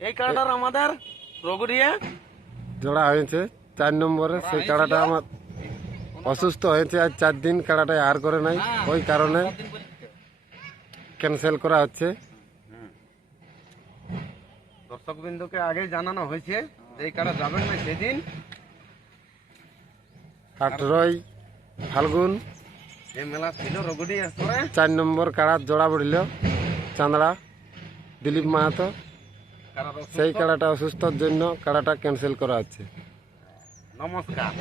এই কাড়াটার আমাদের রগড়িয়া জোড়া হয়েছে 4 নম্বরে। সেই কাড়াটা আমার অসুস্থ হয়েছে, আজ 4 দিন কাড়াটা আর করে নাই, ওই কারণে ক্যান্সেল করা হচ্ছে। দর্শক বিন্দুকে আগে জানানো হয়েছে যে এই কাড়া যাবেন না সেদিন। 18ই ফাল্গুন এই মেলা ছিল রগড়িয়া করে 4 নম্বর কাড়ার জোড়া পড়িল চাঁদড়া দিলীপ মাহাতো। কাড়ার সেই কাড়াটা অসুস্থর জন্য কাড়াটা ক্যান্সেল করা হচ্ছে। নমস্কার।